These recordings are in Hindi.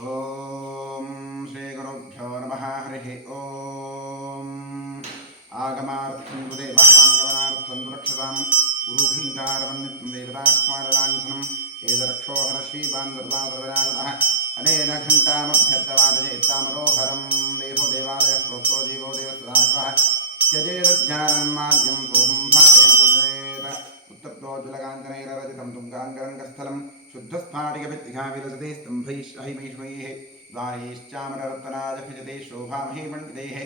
ओम श्री गुरुभ्यो नमः हरिः ओम आगमार्थं देवानां गमनार्थं रक्षतां गुरुघण्टारवन्नित्यं देवतास्मारलाञ्छनम् एतरक्षोहर श्रीबान्धर्वादरविनाशतः अनेन घण्टामभ्यर्थवादयेत्तामरोहरं देवो देवालयः प्रोक्तो जीवो देवसदाशिवः त्यजेदज्ञानन्मार्गं सोऽहं भावेन पूजयेत् उत्तप्तोज्ज्वलकाञ्चनैररचितं तुङ्गाङ्गरङ्गस्थलं शुद्धस्फाटिकभित्तिघा विलसते स्तम्भैश्रहिमैष्मयैः द्वारैश्चामररत्नाजभिजते शोभामहीमण्डितैः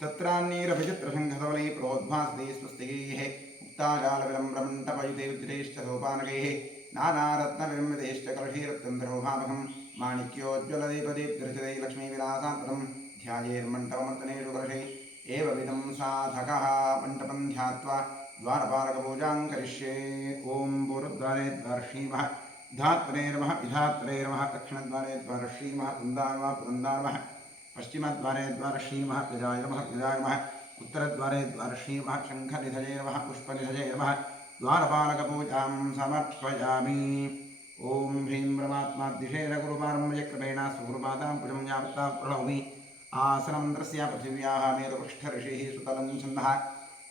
तत्रान्यैरभिचित्रशङ्खधवलैः प्रोद्भासते स्वस्तिकैः मुक्ताजालविलम्ब्रमण्टपयुते विद्युतैश्च सोपानकैः नानारत्नविरम्बितैश्च कलशैरत्यन्तरोभामहं माणिक्योज्ज्वलदीपदीप्तिरचितैः लक्ष्मीविलासान्तरं ध्यायेर्मण्टपमर्दनेषु कलशैः एवमिदं साधकः मण्डपं ध्यात्वा द्वारपालकपूजां करिष्ये। ओं पूर्वद्वारे द्वारश्रीमः धात्रे नमः विधात्रे नमः दक्षिणद्वारे द्वारश्रीमः वृन्दाय नमः वृन्दाय नमः पश्चिमद्वारे द्वारश्रीमः गजाय नमः गजाय नमः उत्तरद्वारे द्वारश्रीमः शङ्खनिधये नमः पुष्पनिधये नमः द्वारपालकपूजां समर्पयामि। ओं ह्रीं परमात्माद्दिशेन गुरुपारम्भयक्रमेण सुगुरुपादां पुजं यावत्ता प्रणौमि आसनं दृश्य पृथिव्याः मेरुपृष्ठऋषिः सुतलं छन्दः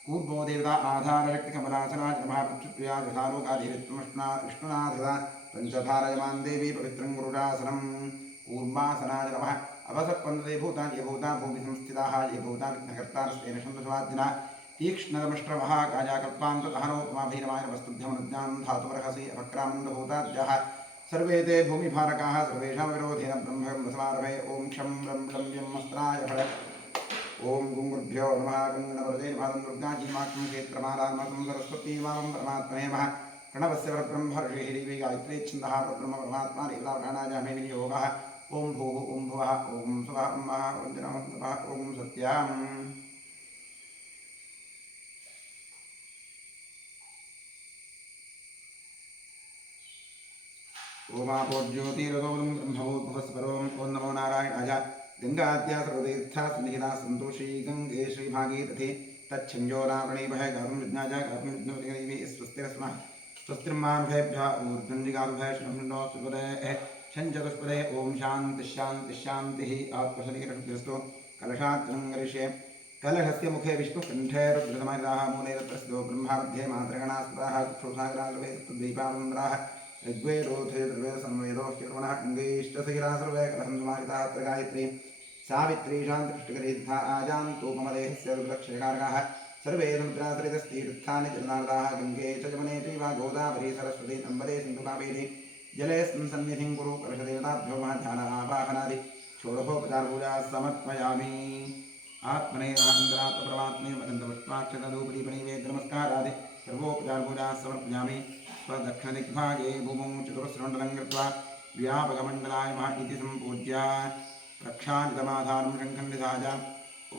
कूर्मो देवता आधारशक्तिकमलासनाय नमः पृथ्व्या विष्णुनाथदा पंचधारयमान देवी पवित्रं गुरुडासनं कूर्मासनाय नमः अवसत्पन्दते भूतानि ये भूता भूमि संस्थिताः ये भूता विघ्नकर्तारस्तेन छन्दस्वादिना तीक्ष्णदमष्ट्रमः कायाकल्पान्तदहनोपमाभीरमाय वस्तुभ्यमनुज्ञानं धातुमर्हसि अपक्रामन्दभूताद्यः सर्वे ते भूमिभारकाः सर्वेषां विरोधेन ब्रह्मसमारभे ॐ क्षं ब्रं ब्रह्म्यं मस्त्राय फल ओं गुंगुर्भ्यो नमः गंगणवरदे नमः दुर्गाजीमाख्यं क्षेत्रमालात्मकं सरस्वतीमां परमात्मने नमः प्रणवस्य परब्रह्म ऋषिः देवी गायत्री छन्दः परब्रह्म परमात्मा देवताप्राणायामे विनियोगः ओं भूः ओं भुवः ओं सुवः ओं महः ओं जनः ओं तपः ओं सत्यम्। ओमापोज्योतिरगौरं ब्रह्मभूद्भुवस्वरों ओं नमो नारायणाय गंगाद्या सर्वतीर्था सन्निहिता सन्तोषी गंगे श्रीभागीरथी तच्छञ्जोरावणीभः गातुं विज्ञाजा गातुं विघ्नोतिगरीभिः स्वस्तिरस्मः स्वस्तिर्मानुभेभ्यः ऊर्ध्वञ्जिगारुभ्यः शृण्वन्नो सुपदे शञ्चतुष्पदे ॐ शान्तिः आत्मशरीरशुद्धिस्तु कलशार्चनं करिष्ये। कलशस्य मुखे विष्णुकण्ठे रुद्रसमाहिताः मूले तत्रस्थो ब्रह्मामध्ये मातृगणास्पदाः चक्षुषाग्राः द्वीपावन्द्राः ऋग्वेदोधेर्वेदसंवेदो ह्यर्वणः अङ्गैष्टसहिराः सर्वे कलहं समाहिताः अत्र गायत्री सावित्री शान्तिकृष्टकरीर्था आजान्तोपमदेहस्य रुद्रक्षयकारकाः सर्वे समुद्राश्रितस्तीर्थानि जलनार्दाः गङ्गे च यमुने चैव गोदावरी सरस्वती नर्मदे सिन्धु कावेरी जलेऽस्मिन् सन्निधिं कुरु कलशदेवताभ्यो महाध्यानावाहनादि षोडशोपचारपूजा समर्पयामि। आत्मनेवान्तरात्मपरमात्मे वदन्तपुष्पाक्षतधूपदीपनीवेद्य नमस्कारादि सर्वोपचारपूजा समर्पयामि। स्वदक्षिणदिग्भागे भूमौ चतुरस्रमण्डलं कृत्वा व्यापकमण्डलाय मह इति सम्पूज्य रक्षानितमाधारं शङ्खन्निधाय ॐ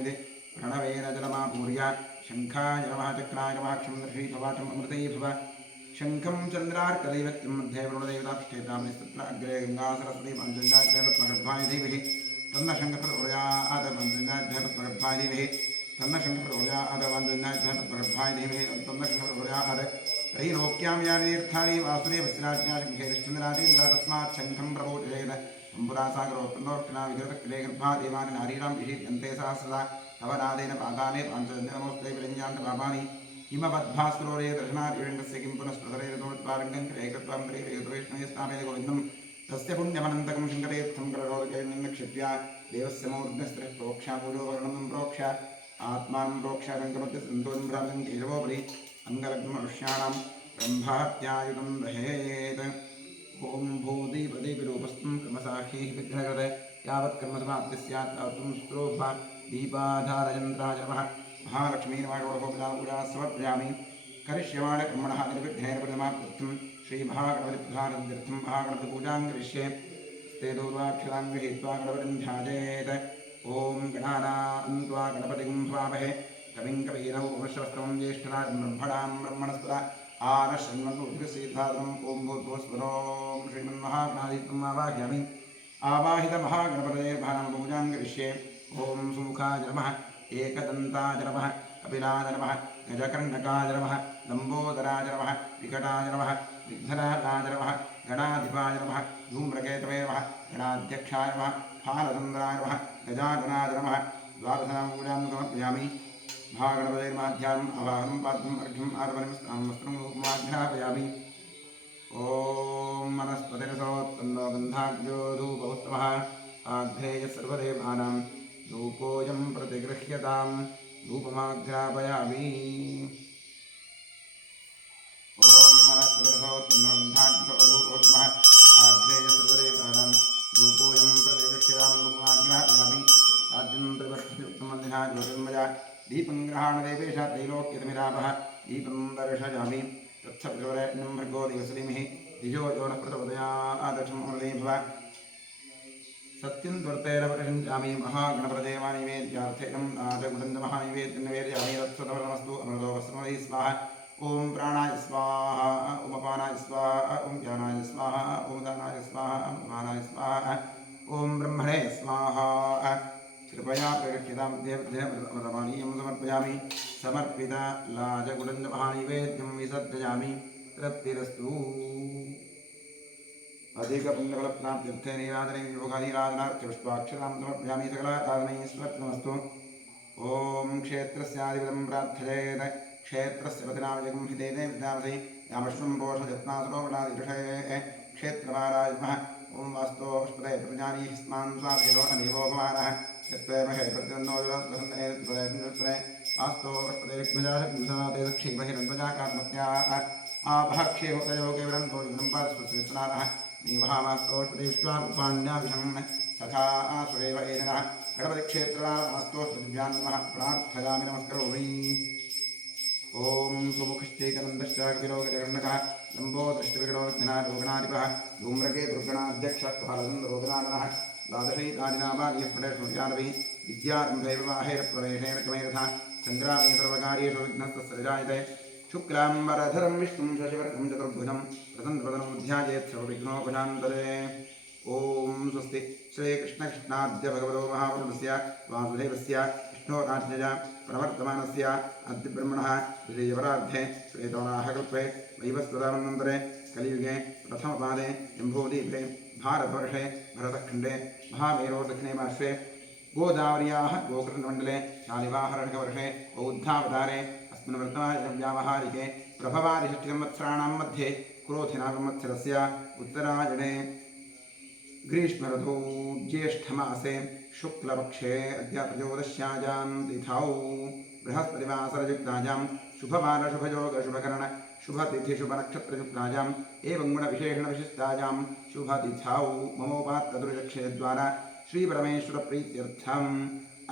इति प्रणवेन जलमापूर्य शङ्खाय नमः चक्राय नमः क्षं दर्शीभवाटम् अमृतै भव शङ्खं चन्द्रार्कदैवत्यं मध्ये वरुणदेवताष्ठेतामस्तत्र अग्रे गङ्गासरस्वती पञ्चञ्जाभ्यपद्मगर्भाय देवीः तन्नशङ्खप्रभुर्यादपञ्चञ्जाभ्यपद्मगर्भाय देवीः तन्नशङ्खप्रभुर्यादपञ्चञ्जाभ्यपद्मगर्भाय देवीः तन्नशङ्खप्रभुर्याद त्रैलोक्यां यानि तीर्थानि वासुदेवस्याज्ञा शङ्खेरिष्ठन्द्रादीन्द्र तस्मात् शङ्खं प्रबोधयेत् अम्बुरासागरोत्तन्दोक्षणा विगतक्रिये गर्भा देवानि नारीणां विषीद्यन्ते सहस्रदा तव नादेन पादाने पाञ्चदन्तनमोस्ते विरञ्जान्तपापानि हिमवद्भास्करोरे दर्शनादिवेङ्कस्य किं पुनस्प्रतरेतोत्पारङ्गं क्रियकृत्वां क्रिययुतवैष्णवे स्थापयति गोविन्दं तस्य पुण्यमनन्तकं शङ्करेत्थं करोदयन्निक्षिप्य देवस्य मूर्ध्नस्त्रिः प्रोक्ष्या पूजोपकरणं प्रोक्ष्य आत्मानं प्रोक्ष्य रङ्गमध्यसन्तों भ्रातं केशवोपरि अङ्गलग्नमनुष्याणां ब्रह्महत्यायुधं दहेत्। ॐ भूदीपदीपरूपस्थं कर्मसाक्षीः विघ्नकृते यावत् कर्मसमाप्तिः स्यात् तावत् स्तोभा दीपाधारयन्त्राय नमः महालक्ष्मी नमः षोडशोपचारपूजा समर्पयामि। करिष्यमाण कर्मणः निर्विघ्नेन परिसमाप्त्यर्थं श्रीमहागणपतिप्रधानतीर्थं महागणपतिपूजां करिष्ये। स्ते दूर्वाक्षरां गृहीत्वा गणपतिं ध्यायेत्। ॐ गणानां त्वा गणपतिं भवामहे कविं कवीरौ वशवस्तमं ज्येष्ठराजं ब्रह्मणां ब्रह्मणस्पदा आनशृण्वन्नुद्गसीधातम् ॐ भूर्भुवस्वरों श्रीमन्महागणाधिपम् आवाहयामि। आवाहितमहागणपतेर्भानां पूजां करिष्ये। ॐ सुमुखाय नमः एकदन्ताय नमः कपिलाय नमः गजकर्णकाय नमः लम्बोदराय नमः विकटाय नमः विघ्नराजाय नमः गणाधिपाय नमः धूम्रकेतवे नमः गणाध्यक्षाय नमः फालचन्द्राय नमः गजाननाय नमः द्वादशां पूजां समर्पयामि महागणपतिर्माध्याम् अवाहनं पात्रम् अर्घ्यम् आरवणं वस्त्रं रूपमाध्यापयामि ॐ मनस्पतिरसोत्तन्नो गन्धाढ्यो धूपौत्तमः आघ्रेय सर्वदेवानां धूपोऽयं प्रतिगृह्यतां धूपमाघ्रापयामि ॐ मनस्पतिरसोत्तन्नो गन्धाढ्यो धूपोत्तमः आघ्रेय सर्वदेवानां धूपोऽयं प्रतिगृह्यतां धूपमाघ्रापयामि राज्यं त्रिवर्षयुक्तमन्दिना ज्योतिर्मया दीपं ग्रहाणदेवेश त्रैलोक्यतिमिरापः दीपं दर्शयामि तत्सवितुर्वरेण्यं भर्गो देवश्रीमिः धियो यो नः प्रचोदयात् भव सत्यं त्वर्तेन परिषञ्चामि महागणप्रदेवानिवेद्यार्थेनं राजगुडन्दमहानिवेद्यनिवेद्यामि तत्सदवरमस्तु अमृतो वस्मै स्वाहा ॐ प्राणाय स्वाहा ॐ अपानाय स्वाहा ॐ ज्ञानाय स्वाहा ॐ दानाय स्वाहा ॐ मानाय स्वाहा ॐ ब्रह्मणे स्वाहा कृपया प्रगृह्यतां देवदेवमरमाणीयं समर्पयामि समर्पिता लाजगुडन्दमहानिवेद्यं विसर्जयामि तृप्तिरस्तु अधिकपुण्यफलप्राप्त्यर्थे नीराजने योगादिराजनार्थपुष्पाक्षरां समर्पयामि सकलाराधनैश्वर्तमस्तु ॐ क्षेत्रस्याधिपतिं प्रार्थयेत् क्षेत्रस्य पतिनामयं हितेन विद्यावसि यामश्वं पोषयत्नासुरोगणादिषये क्षेत्रवाराय नमः ॐ वास्तो पुष्पते प्रजानी स्मान् स्वाभिरो अनिवो भवानः यत्त्वेमहे प्रतिन्दोजुरस्वसन्नेत्रे वास्तो पुष्पते विघ्नजाशक्तिसनाते सक्षीमहिरन्वजाकात्मत्या आभक्षेमोदयोगे विरन्तोजिनं पार्श्वस्विस्नानः नीवहामास्तोष्पते विश्वामुपान्याभिषं सखा आसुरेव एनः गणपतिक्षेत्रवास्तोष्पतिभ्यां नमः प्रार्थयामि नमस्करोमि ॐ सुमुखश्चैकनन्दश्चाकविरोगजगन्नकः लम्बोदृष्टविकटोज्ञनारोगणाधिपः धूम्रके दुर्गणाध्यक्षः फालचन्द्रोगणाननः द्वादशैतादिनाभाग्यप्रदेशोजानभिः विद्यारम्भे विवाहेरप्रवेशेन क्रमेरथा सङ्ग्रामे सर्वकार्येषु विघ्नस्तस्सृजायते शुक्लाम्बरधरं विष्णुं शशिवर्णं चतुर्भुजं प्रसन्नवदनं ध्यायेत् सर्वविघ्नोपशान्तये ॐ स्वस्ति श्रीकृष्णकृष्णाद्य भगवतो महापुरुषस्य वासुदेवस्य विष्णोराज्ञया प्रवर्तमानस्य अद्यब्रह्मणः श्रीयवराध्ये श्वेतवराहकल्पे वैवस्वतामन्वन्तरे कलियुगे प्रथमपादे जम्बूद्वीपे भारतवर्षे भरतखण्डे महामेरो दक्षिणे पार्श्वे गोदावर्याः गोकर्णमण्डले शालिवाहरणवर्षे बौद्धावतारे अस्मिन् वर्तमानव्यावहारिके प्रभवादिषष्टिसंवत्सराणां मध्ये क्रोधिनागमत्सरस्य उत्तरायणे ग्रीष्मऋतौ ज्येष्ठमासे शुक्लपक्षे अद्य त्रयोदश्यायां तिथौ बृहस्पतिवासरयुक्तायां शुभवारशुभयोगशुभकरण शुभतिथिशुभनक्षत्रयुक्तायां एवं गुणविशेषणविशिष्टायां शुभतिथौ ममोपात्तदुर्यक्षयद्वारा श्रीपरमेश्वरप्रीत्यर्थम्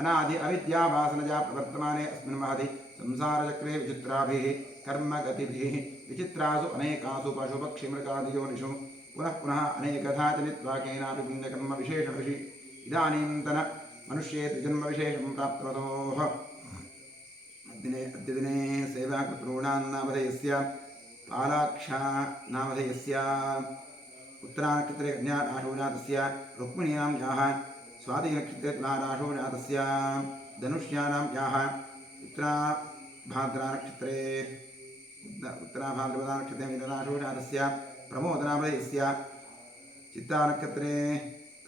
अनादि अविद्यावासनजा प्रवर्तमाने अस्मिन् महति संसारचक्रे विचित्राभिः कर्मगतिभिः विचित्रासु अनेकासु पशुपक्षिमृगादियोनिषु पुनः पुनः अनेकथा चलित्वा केनापि पुण्यकर्मविशेषऋषि इदानीन्तन मनुष्ये त्रिजन्मविशेषं प्राप्तवतोः अद्यदिने सेवाकृतॄणां नामधेयस्य पालाक्षा नामधेयस्य उत्तरानक्षत्रे कन्याराशोजातस्य रुक्मिणीनां याः स्वातिनक्षत्रे तुलाराशोजातस्य धनुष्याणां याः उत्तराभाद्रपदानक्षत्रे मीनराशोजातस्य प्रमोदनामधेयस्य चित्तानक्षत्रे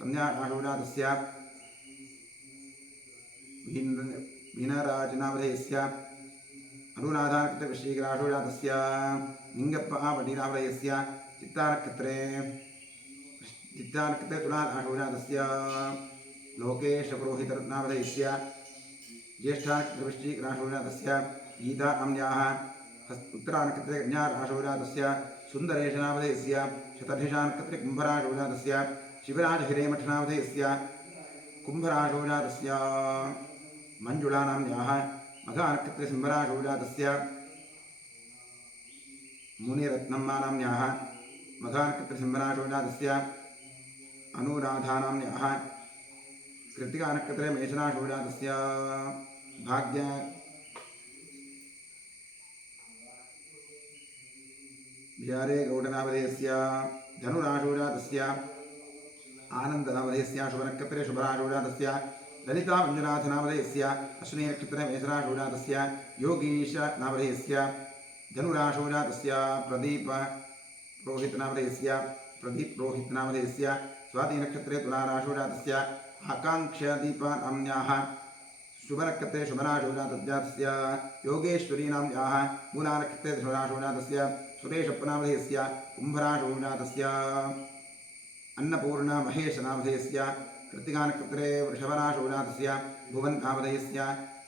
कन्याराशोजातस्य मीनराजनामधेयस्य अनुराधानक्षत्रे वृश्चिकराशोजातस्य लिङ्गप्पहापटीनामधेयस्य चित्तानक्षत्रे तुलाराशोजातस्य लोकेशपुरोहितरत्नामधेयस्य ज्येष्ठानक्षत्रे वृश्चिकराशोजातस्य गीतानाम्याः उत्तरानक्षत्रे कन्याराशोजातस्य सुन्दरेशनामधेयस्य शतभिषानक्षत्रे कुम्भराशोजातस्य शिवराजहिरेमठनामधेयस्य कुम्भराशोजातस्य मञ्जुळानाम्याः मघानक्षत्रे सिंहराशोजातस्य मुनिरत्नम्मानाम्याः मघानक्षत्रे सिंहराशोजातस्य अनुराधानाम्याः कृत्तिकानक्षत्रे मेषराशोजातस्य भाग्य बिहारे गौडनामधेयस्य धनुराशोजातस्य आनन्दनामधेयस्य शुभनक्षत्रे शुभराशोजातस्य ललिता मंजुनाथनामधेयस्य अश्विनी नक्षत्रे मेषराशिजातस्य योगीश नामधेयस्य धनुराशिजातस्य प्रदीप रोहितनामधेयस्य स्वाति नक्षत्रे तुलाराशिजातस्य आकांक्षदीपा नाम्न्याः शुभनक्षत्रे शुभराशिजातस्य योगेश्वरी नाम्न्याः मूलानक्षत्रे धनुराशिजातस्य सुरेशप्पनामधेयस्य कुम्भराशिजातस्य अन्नपूर्णा महेशनामधेयस्य कृत्तिकानक्षत्रे वृषभराशिजातस्य भुवन्नामधेयस्य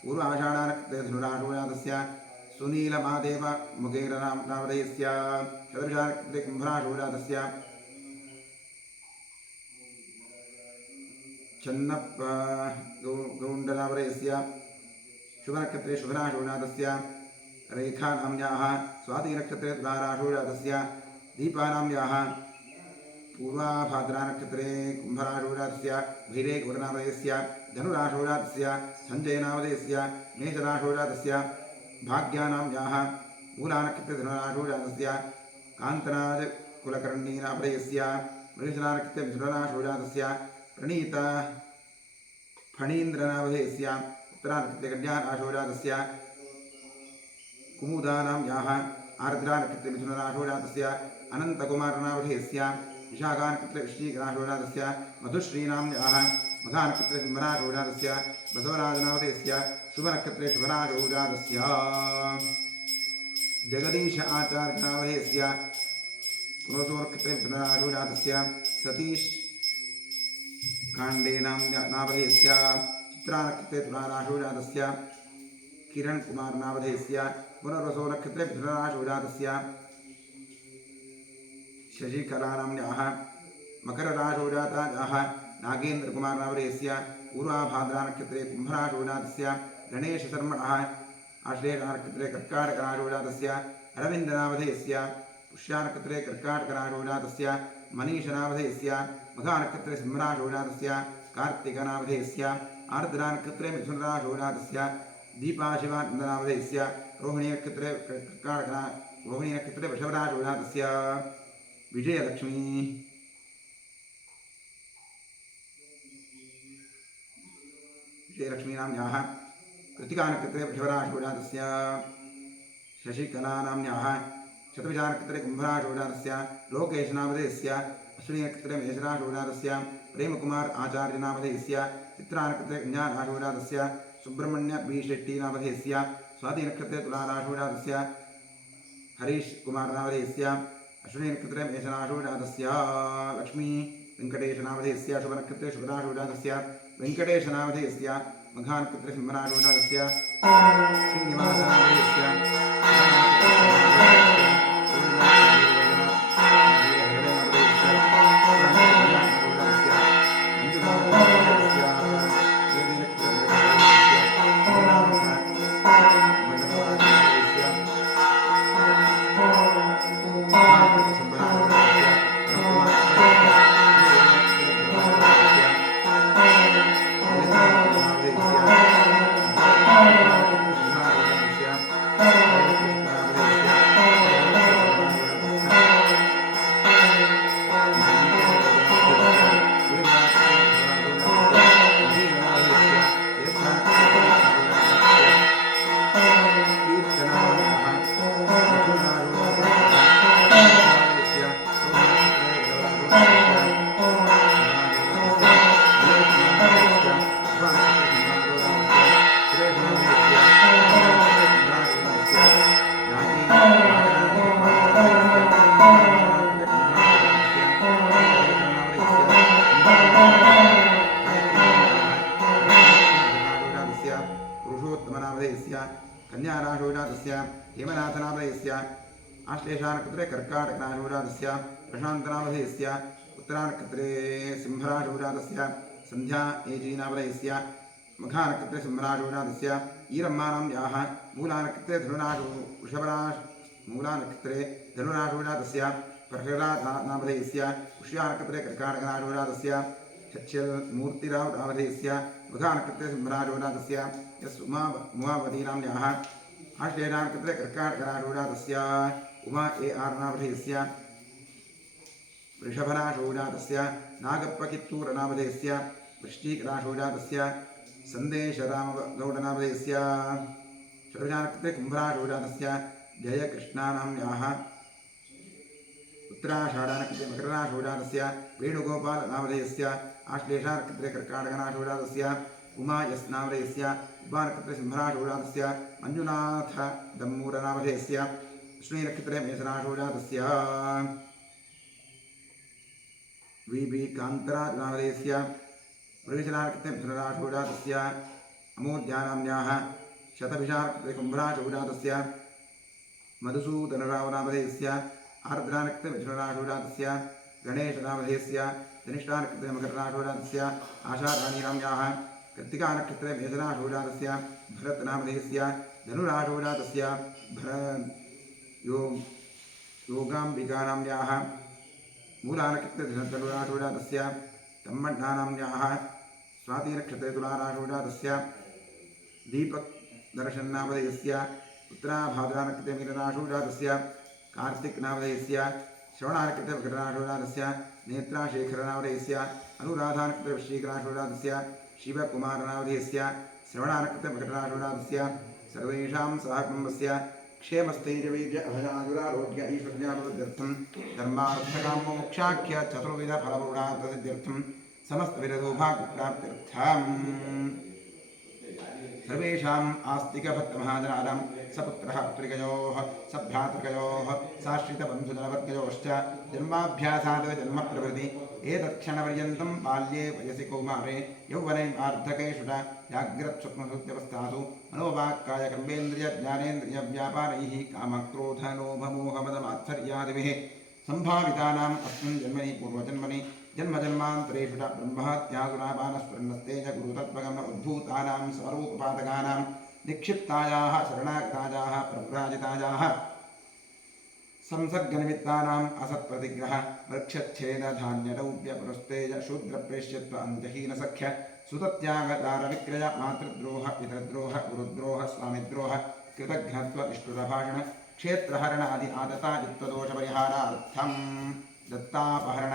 पूर्वाषाढानक्षत्रे धनुराशिजातस्य सुनीलमादेव मुगेरनामधेयस्य शतभिषानक्षत्रे कुम्भराशिजातस्य चन्नप्प गौण्डनामधेयस्य शुभनक्षत्रे शुभराशिजातस्य रेखानाम्न्याः स्वातिनक्षत्रे तुलाराशिजातस्य दीपानाम्न्याः पूर्वाभाद्रानक्षत्रे कुम्भराशिजातस्य भैरेकवरनामधेयस्य धनुराशिजातस्य सञ्जयनामधेयस्य मेषराशिजातस्य भाग्यानाम्न्याः मूलानक्षत्रे धनुराशिजातस्य कान्तराजकुलकर्णीनामधेयस्य मृगशिरानक्षत्रे मिथुनराशिजातस्य प्रणीत फणीन्द्रनामधेयस्य उत्तरानक्षत्रे कन्याराशिजातस्य कुमुदानाम्न्याः आर्द्रानक्षत्रे मिथुनराशिजातस्य अनन्तकुमारनामधेयस्य विशाखानक्षत्रे वृश्चिकराशिजातस्य मधुश्रीनाम्न्याः मघानक्षत्रे सिंहराशिजातस्य बसवराजनामधेयस्य शुभनक्षत्रे शुभराशिजातस्य जगदीश आचार्यनामधेयस्य पुनर्सोनक्षत्रे मिथुनराशिजातस्य सतीश काण्डेनामधेयस्य चित्रानक्षत्रे तुलाराशिजातस्य किरण कुमार नामधेयस्य पुनर्वसो नक्षत्रे मिथुनराशिजातस्य शशिकलानाम्न्याः मकरराशिजातायाः नागेन्द्रकुमार नामधेयस्य पूर्वाभाद्रानक्षत्रे कुम्भराशिजातस्य गणेशशर्मणः आश्लेषानक्षत्रे कर्काटकराशिजातस्य अरविन्दनामधेयस्य पुष्यानक्षत्रे कर्काटकराशिजातस्य मनीषनामधेयस्य मघानक्षत्रे सिंहराशिजातस्य कार्तिकनामधेयस्य आर्द्रानक्षत्रे मिथुनराशिजातस्य दीपाशिवानन्दनामधेयस्य रोहिणी नक्षत्रे वृषभराशिजातस्य विजयलक्ष्मीनाम्न्याः कृत्तिकानक्षत्रे वृषभराशिजातस्य शशिकलानाम्न्याः शतभिषानक्षत्रे कुम्भराशिजातस्य लोकेशनामधेयस्य अश्विनीनक्षत्रे मेषराशिजातस्य प्रेमकुमार आचार्यनामधेयस्य चित्रानक्षत्रे कन्याराशिजातस्य सुब्रह्मण्य बी शेट्टी नामधेयस्य स्वातिनक्षत्रे तुलाराशिजातस्य हरीश कुमार नामधेयस्य अश्विनीनक्षत्रे मेषराशिजातस्य लक्ष्मी वेंकटेशनामधेयस्य शुभनक्षत्रे शुभराशिजातस्य वेंकटेशनामधेयस्य मघानक्षत्रे सिंहराशिजातस्य श्रीनिवासनामधेयस्य कन्याराशिजातस्य हेमनाथनामधेयस्य आश्लेषानक्षत्रे कर्काटकराशिजातस्य प्रशान्तनामधेयस्य उत्तरानक्षत्रे सिंहराशिजातस्य संध्या एजीनामधेयस्य मघानक्षत्रे सिंहराशिजातस्य ईरम्मानाम्न्याः मूलानक्षत्रे मूलानक्षत्रे धनुराशिजातस्य प्रहलादनामधेयस्य पुष्यानक्षत्रे कर्काटकराशिजातस्य मूर्तिराव नामधेयस्य मघानक्षत्रे सिंहराशिजातस्य उमावतीनाम्न्याः आश्लेषानक्षत्रे कर्काटकराशिजातस्य उमा ए आर नामधेयस्य वृषभराशिजातस्य नागप्पकित्तूरनामधेयस्य वृश्चिकराशिजातस्य सन्देशरामगौडनामधेयस्य षड्जानकृते कुम्भराशोजातस्य जयकृष्णानाम्याः उत्तराषाढानकृते मकरराशोजातस्य वेणुगोपालनामधेयस्य आश्लेषानकृते कर्काटकनाशोजातस्य उमायस्नामधेयस्य उपानक्षत्रे सिंहराशोजातस्य मंजुनाथ दम्मूरनामधेयस्य अश्विनीनक्षत्रे मेषराशोजातस्य वीबी कान्तराजनामधेयस्य मृगशिरानक्षत्रे मिथुनराशोजातस्य अमोद्यानाम्याः शतभिषानक्षत्रे कुम्भराशोजातस्य मधुसूदनरावनामधेयस्य आर्द्रानक्षत्रे मिथुनराशोजातस्य गणेशनामधेयस्य धनिष्ठानक्षत्रे मकरराशोजातस्य आशाराणीनाम्याः कृत्तिकानक्षत्रे मेषराशोजातस्य भरतनामधेयस्य धनुराशोजातस्य योगाम्बिकानाम्याः मूलानक्षत्रे धनुराशोजातस्य तम्मण्णानाम्याः स्वातिनक्षत्रे तुलाराशोजातस्य दीपकदर्शन्नामधेयस्य उत्तराभाद्रानक्षत्रे मीनराशोजातस्य कार्तिकनामधेयस्य श्रवणानक्षत्रे मकरराशोजातस्य नेत्राशेखरनामधेयस्य अनुराधानक्षत्रे वृश्चिकराशोजातस्य शिवकुमारनामधेयस्य श्रवणानक्षत्रे मकरराशोजातस्य सर्वेषां सहकुटुम्बस्य क्षेमस्थैर्यवीर्य अभयायुरारोग्य ऐश्वर्याभिवृद्ध्यर्थं धर्मार्थकामोक्षाख्य चतुर्विधफलपूर्णार्थसिद्ध्यर्थं समस्तविधसौभाग्यप्राप्त्यर्थं सर्वेषाम् आस्तिकभक्तमहाजनानां सपुत्रः पुत्रिकयोः सभ्रातृकयोः साश्रितबन्धुजनवर्गयोश्च जन्माभ्यासादव जन्मप्रभृति एतत्क्षणपर्यन्तं बाल्ये वयसि कौमारे यौवने वार्धकेषु च जाग्रत्स्वप्नसुप्त्यवस्थासु मनोवाक्कायकर्मेन्द्रियज्ञानेन्द्रियव्यापारैः कामक्रोधलोभमोहमदमात्सर्यादिभिः सम्भावितानाम् अस्मिन् जन्मनि पूर्वजन्मनि जन्मजन्मान्तरेषु च ब्रह्महत्यासुरापानस्वर्णस्तेज गुरुतत्त्वगमन उद्भूतानां स्वरूपपातकानां निक्षिप्तायाः शरणागतायाः प्रव्राजितायाः संसर्गनिमित्तानाम् असत्प्रतिग्रह वृक्षच्छेदधान्यरौप्यपुरस्तेज शूद्रप्रेष्यत्व अन्तहीनसख्य सुतत्यागदारविक्रय मातृद्रोह पितृद्रोह गुरुद्रोह स्वामिद्रोह कृतघ्नत्व निष्कृतभाषण क्षेत्रहरणादि आदतायुक्तदोषपरिहारार्थं दत्तापहरण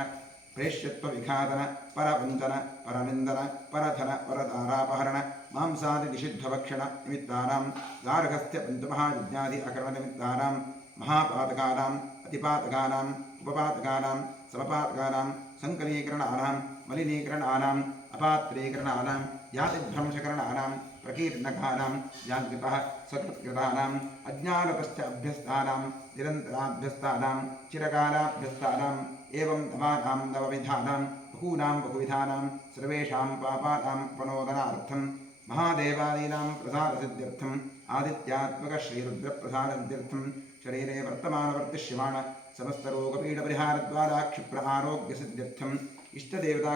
प्रेष्यत्व विघातन परवञ्चन परनिन्दन परधन परदारापहरण मांसादि निषिद्धभक्षण निमित्तानां गार्हस्थ्य पञ्चमहायज्ञादि अकरणनिमित्तानां महापातकानाम् अतिपातकानाम् उपपातकानां समपातकानां संकलीकरणानां मलिनीकरणानाम् अपात्रीकरणानां यातिभ्रंशकरणानां प्रकीर्णकानां जागृतः सकृत्कृतानाम् अज्ञानतश्च अभ्यस्तानां निरन्तराभ्यस्तानां चिरकालाभ्यस्तानाम् एवं नवानां नवविधानां बहूनां बहुविधानां सर्वेषां पापानां उपनोदनार्थं महादेवादीनां प्रसादसिद्ध्यर्थम् आदित्यात्मकश्रीरुद्रप्रसादसिद्ध्यर्थं शरीरे वर्तमानवर्तिष्यमाण समस्तरोगपीडपरिहारद्वारा क्षिप्र आरोग्यसिद्ध्यर्थम् इष्टदेवता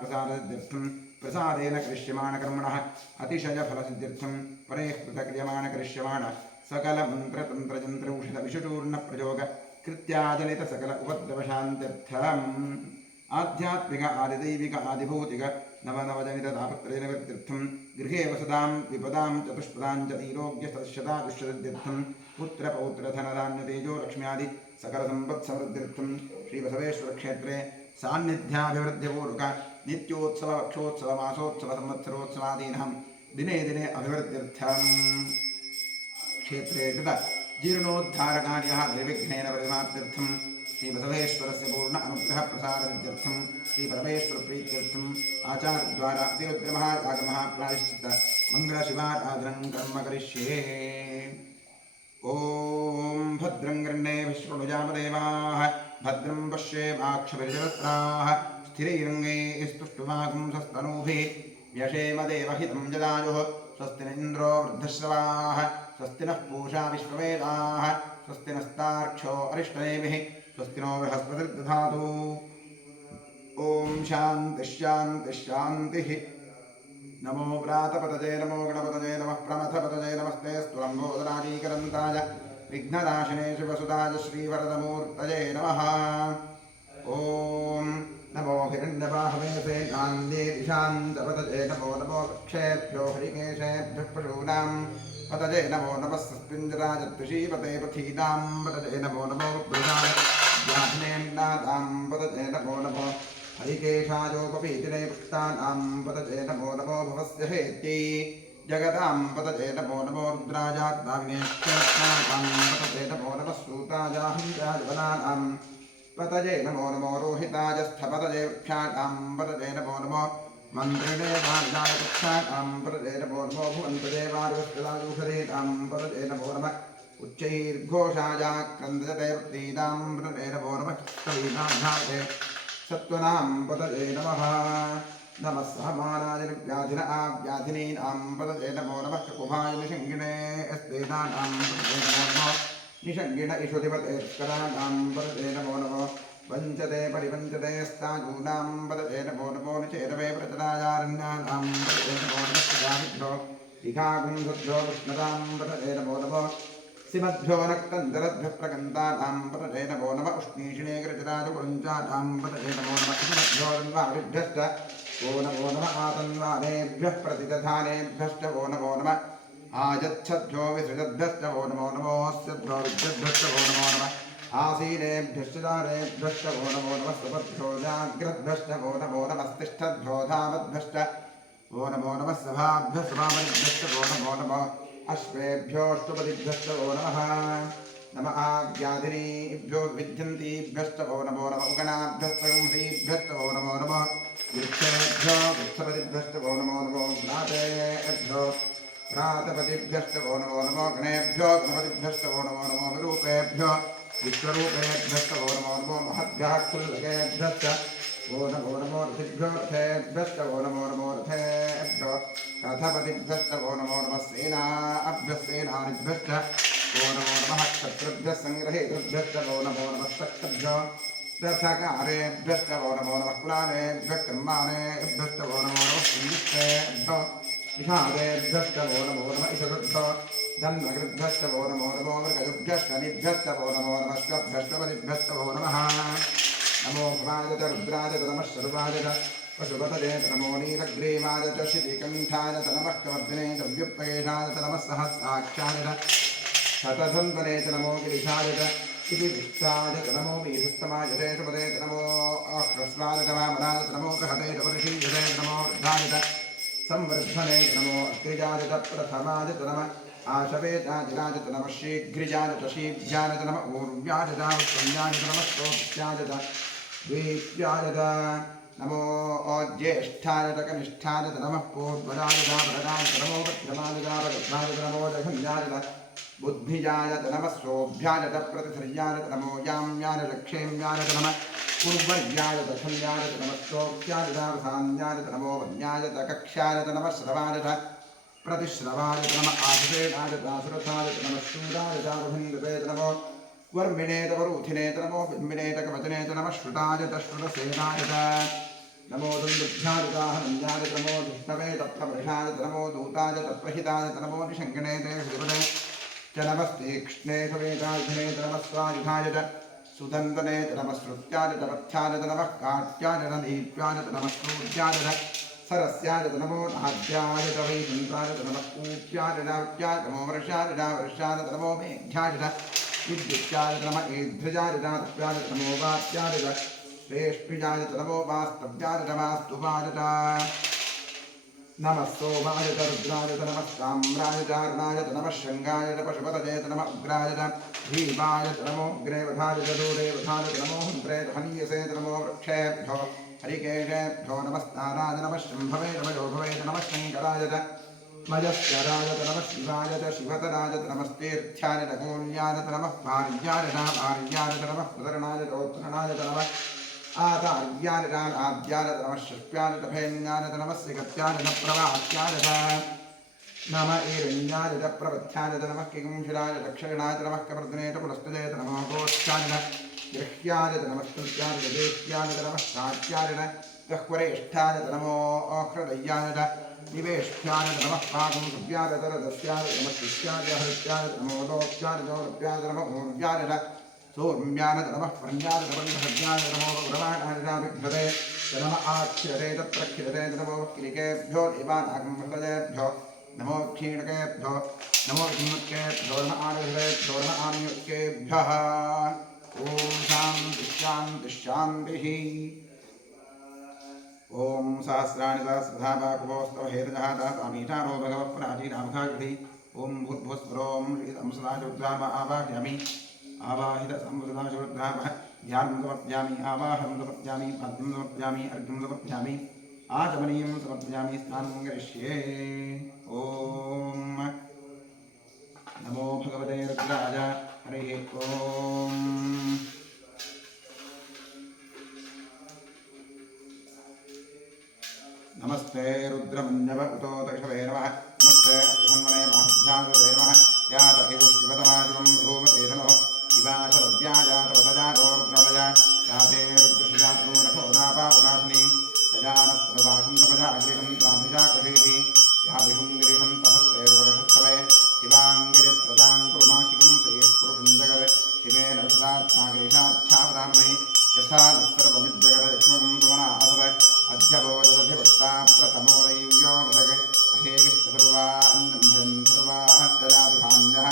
प्रसादसिद्ध्यर्थं प्रसादेन करिष्यमाणकर्मणः अतिशयफलसिद्ध्यर्थं परेः कृतक्रियमाणकरिष्यमाण सकलमन्त्रतन्त्रयन्त्रौषधविषचूर्णप्रयोग कृत्याजनित सकल उपद्रवशान्त्यर्थम् आध्यात्मिक आदिदैविक आदिभौतिक नवनवजनिततापत्रयनिवृत्त्यर्थं गृहे वसतां विपदां चतुष्पदां च धीरोग्यशतादुष्यसिद्ध्यर्थं पुत्रपौत्रधनधान्यतेजो लक्ष्म्यादि सकलसम्पत्समृद्ध्यर्थं श्रीबसवेश्वरक्षेत्रे सान्निध्याभिवृद्धिपूर्वक नित्योत्सवक्षोत्सवमासोत्सवसंवत्सरोत्सवादीनां दिने दिने अभिवृद्ध्यर्थं क्षेत्रे कृत जीर्णोद्धारकार्यः निर्विघ्नेन परिसमाप्त्यर्थं श्रीबसवेश्वरस्य पूर्ण अनुग्रह प्रसादसिद्ध्यर्थं श्रीपरमेश्वरप्रीत्यर्थम् आचार्यद्वारा अतिरुद्रमहायागमः प्रायश्चित्त मङ्गलशिवाराधनं कर्म करिष्ये। ॐ भद्रं कर्णेभिः शृणुयामदेवाः भद्रं पश्येमाक्षभिर्जत्राः स्थिरैरङ्गैः स्तुष्टुवागुंसस्तनूभिः व्यशेम देवहितं जदायुः स्वस्ति न इन्द्रो वृद्धश्रवाः स्वस्ति नः पूषा विश्ववेदाः स्वस्ति नस्तार्क्ष्यो अरिष्टनेमिः स्वस्ति नो बृहस्पतिर्दधातु। ॐ शान्तिः नमो व्रातपतये नमो गणपतये नमः प्रमथपतये नमस्ते स्तुलम्बोदराजीकरन्ताय विघ्ननाशिने शिवसुताय श्रीवरदमूर्तये नमः। ॐ नमो हिरण्यबाहवे सेनान्ये दिशान्तपतये नमो नमो वृक्षेभ्यो हरिकेशेभ्यः पशूनां पतये नमो नमः सस्मिञ्जराजत्विषीपते पथीनां पतये नमो नमो बृहाय व्याघ्नेन्नादां पतये नमो नमो हरिकेशायोपपीतिने पुष्टानां पतये नमो नमो भवस्य हेत्यै जगतां पतये नमो नमो रुद्राजात्माविनेश्वरां पतये नमो नमः सूताजाहंजाजवनानां पतये नमो नमो रोहिताजस्थपतये वृक्षाणां पतये नमो नमो मन्त्रिणे भार्याय वृक्षाणां पतये नमो नमो भुवन्तये वारुष्टदायुषरेतां पतये नमो नमः उच्चैर्घोषायाक्रन्दते वृत्तीनां पतये नमो नमः कवीनाघाते सत्त्वनां पतये नमः नमः सहमानाय व्याधिन व्याधिनीनां पतये नमो नमः कुभाय निषङ्गिणे स्तेनानां पतये नमो नमः निषङ्गिण इषुधिपतेस्कराणां पतये नमो नमः वञ्चते परिवञ्चते स्तायूनां पतये नमो नमो निचेरवे प्रचरायारण्यानां पतये नमो नमः प्रजाभ्यो दिघागुंसभ्यो विष्णुतां पतये नमो नमः सिमद्भ्यो नक्तन्दरद्भ्यः प्रकन्तानां पतये नमो नमः उष्णीषिणे कृचराजकुरुञ्चानां पतये नमो नमः सिमद्भ्यो तन्वाभिभ्यश्च वो नमो नमः आतन्वानेभ्यः प्रतिदधानेभ्यश्च वो नमो नमः आजच्छद्भ्यो विसृजद्भ्यश्च वो नमो नमोऽस्यद्भ्यो विद्यद्भ्यश्च वो नमो नमः आसीनेभ्यश्च दानेभ्यश्च वो नमो नमः सुपद्भ्यो जाग्रद्भ्यश्च वो नमो नमस्तिष्ठद्भ्यो धामद्भ्यश्च वो नमो नमः सभाभ्यः सभामणिभ्यश्च वो नमो नमः अश्वेभ्योऽष्टुपदिभ्यश्च वो नमः नमः आव्याधिनीभ्यो विद्यन्तीभ्यश्च वो नमो नमः उगणाभ्यश्च गंभीभ्यश्च वो नमो नमः वृक्षेभ्यो वृक्षपतिभ्यश्च वो नमो नमो व्रातेभ्यो व्रातपतिभ्यश्च वो नमो नमो गणेभ्यो गणपतिभ्यश्च वो नमो नमो विरूपेभ्यो विश्वरूपेभ्यश्च वो नमो नमो महद्भ्यः कुल्लकेभ्यश्च वो नमो नमो रथिभ्यो रथेभ्यश्च वो नमो नमो रथेभ्यो रथपतिभ्यश्च वो नमो नमः सेनाभ्यः सेनानिभ्यश्च वो नमो नमः क्षत्रिभ्यः सङ्ग्रहेतृभ्यश्च वो नमो नमः सक्तभ्यो रथकारेभ्यश्च वो नमो नमः कुलानेभ्यः कर्माणेभ्यश्च वो नमो नमः संयुक्तेभ्यो विषादेभ्यश्च वो नमो नमः इषुभ्यो धन्वकृभ्यश्च वो नमो नमो मृगजुभ्यश्च निभ्यश्च वो नमो नमः श्वभ्यश्वपतिभ्यश्च वो नमः नमो भवाय च रुद्राय च नमः शर्वाय च पशुपतये च नमो नीलग्रीवाय च शितिकण्ठाय च नमः कवर्धिने च व्युत्पयेशाय च नमः सहस्राक्षाय च शतधन्वने च नमो गिरिशाय च इतिविष्टाय च नमो मीधुत्तमाय च शुभदे च नमो ह्रस्वाय च वामनाय च नमो बृहते च पुरुषीयते च नमो वृद्धाय च संवर्धने च नमो अग्रिजाय च प्रथमाय च नमः आशवेजाय च नमः शीघ्रिजाय च शीघ्राय च नमः ऊर्व्याय च उत्तम्याय च नमः स्तोत्याय च द्वीप्याय च नमो ज्येष्ठाय च कनिष्ठाय च नमः पूर्वजाय च वरदाय च नमो मध्यमाय च वरदाय च नमो जघन्याय च बुद्धिजाय च नमः शोभ्याय च प्रतिसर्याय च नमो याम्याय च क्षेम्याय च नमः पूर्वर्याय च खल्याय च नमः स्तोक्याय च वसान्याय च नमो वन्याय च कक्ष्याय च नमः श्रवाय च प्रतिश्रवाय च नमः आशुषेणाय च दासुरथाय च नमः शूराय च रुभिन्दवे च नमो वर्मिणे च वरूथिने च नमो बिम्बिने च कवचने च नमः श्रुताय च श्रुतसेनाय च नमो दुन्दुभ्याय च हनन्याय च नमो विष्णवे च प्रमृषाय च नमो दूताय च प्रहिताय च नमो निषङ्गिणे च श्रीपदे च नमस्तीक्ष्णे च वेदायुधने च नमः स्वायुधाय च सुदन्दने च नमः श्रुत्याय च पथ्याय च नमः काट्याय च दीप्याय च नमः सूर्याय च सरस्याय च नमो नाद्याय च वैकुण्ठाय च नमः कूप्याय च नाट्याय च नमो वर्षाय च वर्षाय च नमो मेघ्याय च विद्युत्याय च नमः ईध्रजाय च तप्याय च नमो वात्याय च श्रेष्ठिजाय च नमो वास्तव्याय च वास्तुवाय च नमः सोमाय च रुद्राय च नमः साम्राय च अरुणाय च नमः शृङ्गाय च पशुपतये च नमः उग्राय च भीमाय च नमो उग्रेवधाय च दूरेवधाय च नमो हन्त्रे च हनीयसे च नमो वृक्षेभ्यो हरिकेशेभ्यो नमस्ताराय नमः शम्भवे नमः योभवे च नमः शङ्कराय च मयस्कराय च नमः शिवाय च शिवतराय च नमस्तीर्थ्याय च गौल्याय च नमः भार्याय च भार्याय च नमः प्रतरणाय च उत्तरणाय च नमः आतार्याय च आद्याय च नमः शिष्याय च भैन्याय च नमः सिगत्याय च प्रवाह्याय च नमः ईरण्याय च प्रवथ्याय च नमः किंशिराय च दक्षिणाय च नमः कवर्धने च पुलस्तये च नमः गोष्ठाय च गृह्याय च नमः स्तुत्याय च देह्याय च नमः शाट्याय च गह्वरेष्ठाय च नमो हृदयाय च निवेष्ठ्याय च नमः पाकंसव्याय च रदस्याय च नमः शिष्याय च हरित्याय च नमो लोक्याय च गौरव्याय च नमः ऊर्व्याय च सोम्याय च नमः पर्ण्याय च बन्धहव्याय च नमो ब्रह्माणाय च विघ्नते च नमः आक्षिरते च प्रक्षिरते च नमो किलिकेभ्यो देवानागमहृदयेभ्यो नमो क्षीणकेभ्यो नमो विमुक्तेभ्यो नमः आनहृदयेभ्यो नमः आनयुक्तेभ्यः ॐ शान्तिः शान्तिः शान्तिः ओम सहस्राणि सहस्रधा बाकुवोस्तव हेतजः तामीठारो भगवः प्राचीनामखाकृति ओम भूर्भुवस्वरोम श्रीसंसदाशुद्धाम आवाहयामि आवाहित संसदाशुद्धाम ध्यानं समर्पयामि आवाहनं समर्पयामि पाद्यं समर्पयामि अर्घ्यं समर्पयामि आचमनीयं समर्पयामि स्नानं करिष्ये ओम नमो भगवते रुद्राय हरिः ओम नमस्ते रुद्रमन्यव उतो दक्षवे नमः नमस्ते अस्तुन्वने बाहुभ्यागवे नमः यात इव शिवतमाशिवं भूमते नमः शिवाचरव्याजातवतजातो रुद्रवलया याते रुद्रशिजात्नूरशोदापापकाशिनी प्रजानस्त्रभाषन्तपजाग्रिहं ताभिजाकवीः याभिषुं गिरिशन्तहस्ते वर्षस्तवे शिवाङ्गिरित्रजां कुर्माशिकं सये पुरुषं जगत् शिवेन विषदात्मागिरिशाच्छावदामहे यथा निस्सर्वमिज्जगत् यक्ष्मं सुमना असत् अध्यभोजदधिवक्ता प्रथमो दैव्यो भग अहेगिश्च सर्वान्नम्भयन् सर्वात्यजातुधान्यः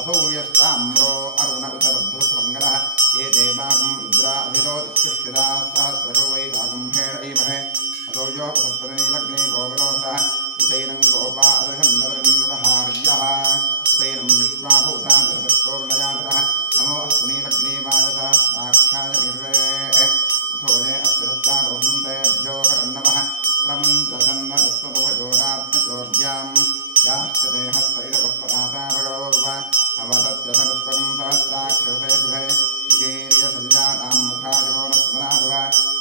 असौ यस्ताम्रो अरुण उत बभ्रुतमङ्गलः ये देवागं रुद्रा अभितो दिक्षुष्टिदा सहस्रशो वै सागम्भेण एमहे असौ यो सप्तनीलग्ने भोगलोषः उतैनं गोपा अदर्शन्दर्शन्नुरहार्यः उतैनं विश्वाभूता दशदष्टोर्णयातरः नमो अस्तुनीलग्ने वाजसा साक्षाय निर्वेः अथोजे अस्य सत्तारोहन्तेभ्यो करन्नमः प्रमुञ्चन्नदस्वभोजोरात्मचोर्यां याश्चते हस्त इदवः पदाता भगवोर्व अवतत्यसरस्वकं सहस्राक्षसे सुधे विजेर्यशल्यातां मुखादिवो न स्मराभव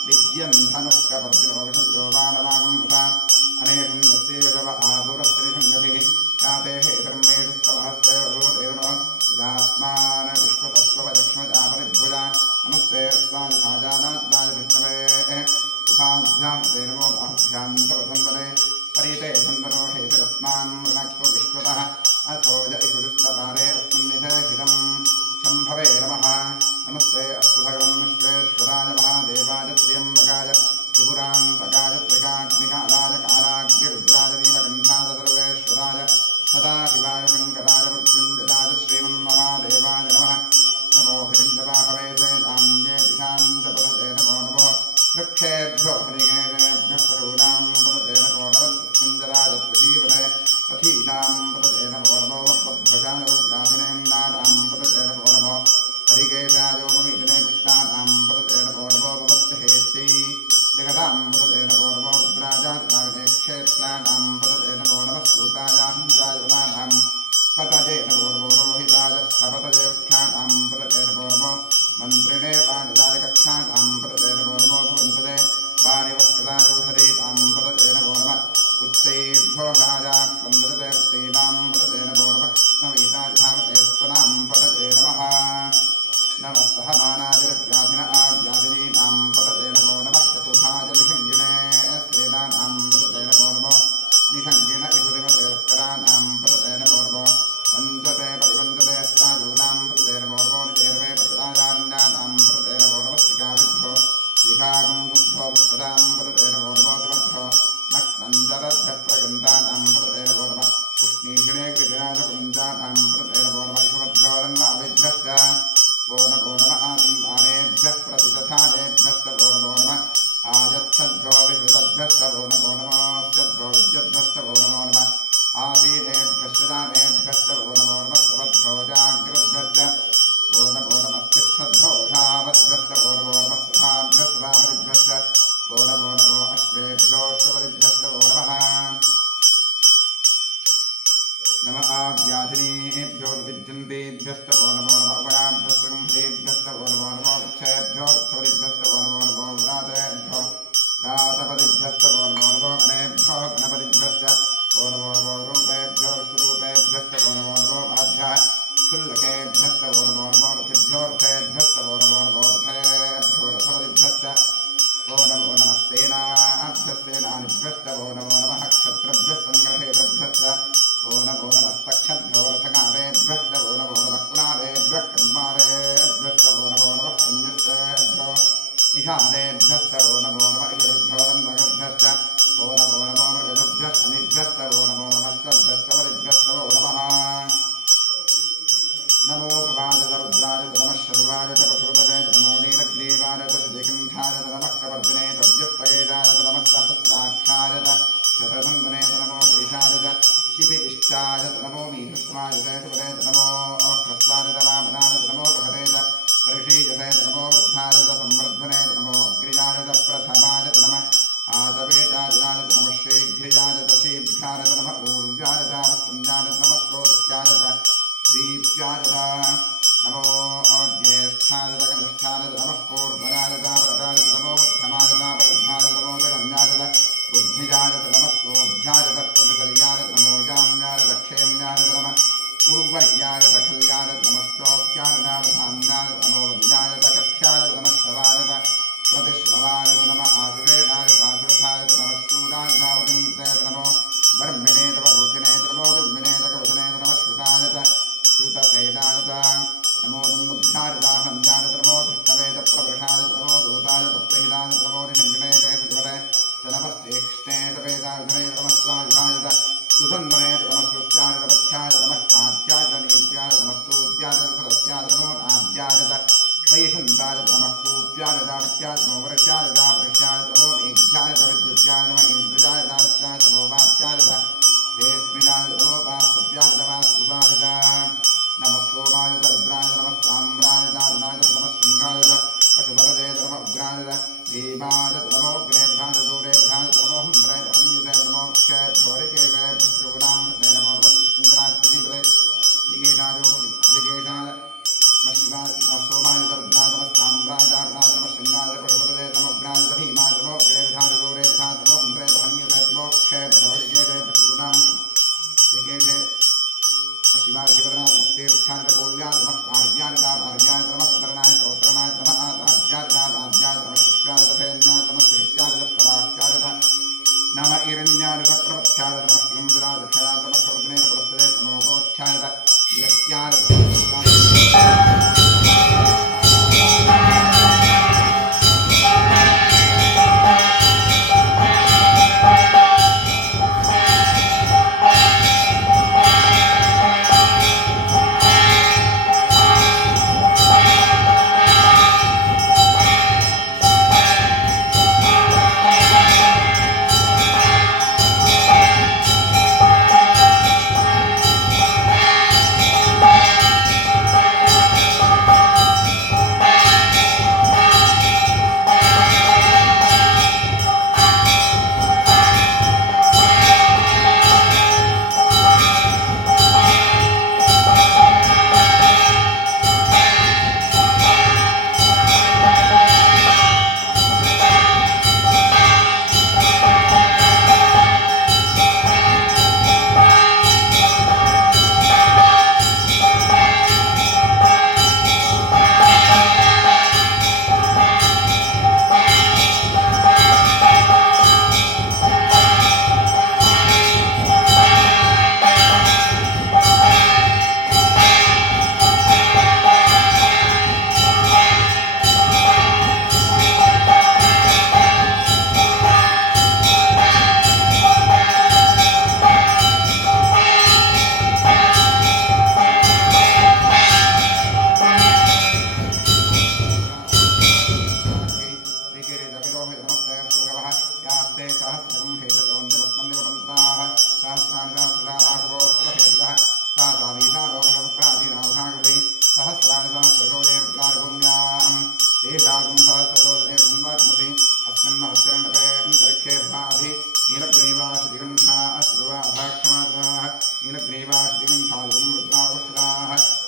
विद्यन्धनुः कपर्दिनो विशल्यो वानवागं उत अनेकं दस्येषव आसुरस्त्रिशङ्गतिः याते हेतर्मेषु स्तवहस्ते वधूतेर्नो यास्मान् विश्वतत्त्वपचक्ष्मजापरिभुजा नमस्ते अस्तादिसाजानात्तादिष्टवे उपाभ्यां ते नमो बाहुभ्यां तव धन्वने परिते धन्वनो हेतरस्मान् मृणक्तो विश्वतः अथो य इषुरुत्तपारे अस्मन्निधे हितं शम्भवे नमः नमस्ते अस्तु भगवन् विश्वेश्वराय महादेवाय त्र्यम्बकाय त्रिपुरान्तकाय त्रिकाग्निकालाय कालाग्निरुद्राय नीलकण्ठाय सर्वेश्वराय सदाशिवाय शङ्कराय मृत्युञ्जयाय श्रीमन्महादेवाय नमः नमो हिरण्यवाहवे नान्ये दिशां च पदते नमो नमो वृक्षेभ्यो हरिकेणेभ्यः पशूनां पदते नमो नमः मृत्युञ्जयाय पृथीपते पथीनां पदते नमो नमो वभ्रशाय व्याधिनेन्दानां पदते नमो नमो हरिकेशायोपमीतने कृष्णानां पदते नमो नमो भवस्य हेत्यै जगतां पदते नमो नमो रुद्राजातनाविने क्षेत्राणां पदते नमो नमः सूतायाहञ्चायुनानां पतये नमो नमो रोहिताय स्थपतये वृक्षाणां पदते नमो नमो मन्त्रिणे वाणिजाय कक्षाणां पदते नमो नमो भवन्तते वाणिवस्कृतायौषधीतां पदते नमो नमः उत्तैर्घोषायाक्वन्दते वृत्तीनां पदते नमो नमः नवीताय धावते स्वनां पदते नमः नमः सहमानादिर्व्याधिन आव्याधिनीनां पदते नमो नमः चतुभाय निषङ्गिणे स्त्रीणानां पदते नमो नमो निषङ्गिण इषुधिमतेस्कराणां पदते नमो नमो पञ्चते परिपञ्चते स्तायूनां पदते नमो नमो निचेर्वे पदराजान्यानां पदते नमो नमः स्त्रिकाभिभ्यो दिघागं बुद्धो विस्पदां पदते नमो नमो समभ्यो नक्तञ्जरभ्यः प्रगन्तानां पदते नमो नमः उष्णीषिणे कृतिराजपुञ्जानां पदते नमो नमः इषुमभ्यो रन्वाविभ्यश्च वो नमो नमः आसन्तानेभ्यः प्रतिदधानेभ्यश्च वो नमो नमः आयच्छद्भ्यो विहृतभ्यश्च वो नमो नमोऽस्यद्भ्यो विद्यद्भ्यश्च वो नमो नमः आसीनेभ्यश्च दानेभ्यश्च वो नमो नमः स्वभद्भ्यो जाग्रद्भ्यश्च वो नमो नमः तिष्ठद्भ्यो धावद्भ्यश्च वो नमो नमः स्वधाभ्यश्च धावदिभ्यश्च वो नमो नमो अश्वेभ्योऽश्वपदिभ्यश्च वो नमः नमः व्याधिनीभ्यो विद्यन्तेभ्यश्च वो नमो नमः उगणाभ्यश्च गम्भीभ्यश्च वो नमो नमो वृक्षेभ्यो वृक्षपदिभ्यश्च वो नमो नमो व्रातेभ्यो व्रातपदिभ्यश्च वो नमो नमो गणेभ्यो गणपतिभ्यश्च वो नमो नमो रूपेभ्यो स्वरूपेभ्यश्च वो नमो नमो महद्भ्यः क्षुल्लकेभ्यश्च वो नमो नमो रथिभ्यो रथेभ्यश्च वो नमो नमो रथेभ्यो रथपदिभ्यश्च वो नमो नमः सेनाभ्यस्तेनानिभ्यश्च वो नमो नमः क्षत्रभ्यः सङ्ग्रहेतृभ्यश्च वो नमो नमस्तक्षद्भ्यो रथकारेभ्यश्च वो नमो नमः कुलालेभ्यः कर्मारेभ्यश्च वो नमो नमः संयुष्टेभ्यो निषादेभ्यश्च वो नमो नमः इषुभ्यो रन्मगभ्यश्च वो नमो नमो मृगजुभ्यश्च निभ्यश्च वो नमो नमश्चभ्यश्च वरिभ्यश्च वो नमः नमो भवाय रुद्राय नमः शर्वाय च पशुपतये नमो नीलग्रीवाय च श्रीकण्ठाय नमः कवर्दिने तद्युक्तगेदाय नमः नमो ज्येष्ठाय कनिष्ठाय नमः पूर्वजाय प्रजाय नमो मध्यमाय प्रबुद्धाय नमो जगन्याय बुद्धिजाय नमः सोऽभ्याय प्रतिसर्याय नमो जाम्याय क्षेम्याय नमः उर्वर्याय खल्याय नमश्चोक्याय नावधान्याय नमो वद्याय कक्ष्याय नमः श्रवाय प्रतिश्रवाय नमः आश्रेणाय आश्रुताय नमः शूराय सावतिन्द्राय नमो वर्मिणे रोहिणे नमो बिल्मिणे कवचने नमः श्रुताय श्रुतसेनाय नमो दुन्दुभ्याय हन्याय नमो धृष्टवेद प्रवृषाय नमो दूताय तत्प्रहिताय नमो निषङ्गणे जयसुजवरे नमस्तेक्ष्णे वेदाघ्ने नमस्वायुधाय सुधन्वने नमस्कृत्याय नमध्याय नमः कात्याय नीत्याय नमस्सूद्याय सरस्याय नमो नाद्याय वैशन्ताय नमः पूप्याय दावट्याय नमो वर्ष्याय दावृष्याय नमो मेघ्याय विद्युत्याय नमः इन्द्रजाय दावत्याय नमो वात्याय रेष्मिजाय नमो वास्तव्याय नमस्तुवाय नमः सोमाय रुद्राय नमः साम्राय दारुणाय नमः शृङ्गाय पशुपतये नमः उग्राय भीमाय नमो ग्रेभ्याय दूरेभ्याय नमो हम्राय हमीसाय नमो क्षयभ्योरिकेशाय भृगुणां नमो नमस्कृन्द्राय प्रदीपते निकेशाय निकेशाय शिवाय सोमाय रुद्राय नमः साम्राय दारुणाय नमः शृङ्गाय पशुपतये नमो उग्राय भीमाय नमो ग्रेभ्याय दूरेभ्याय नमो हम्राय हमीसाय नमो क्षयभ्योरिकेशाय भृगुणां निकेशे शिवाय शिवरनाथ नमस्तेर्थ्याय कोल्याय नमः आर्याय भार्याय नमः तरणाय तोत्रणाय नमः आद्याय आद्याय नमः शिष्याय तथेन्याय नमः शिष्याय प्रवाक्याय नमः इरण्याय प्रवक्ष्याय नमः किंजराय दक्षयाय नमः सर्वदिने प्रस्तये नमो गोच्छाय यस्याय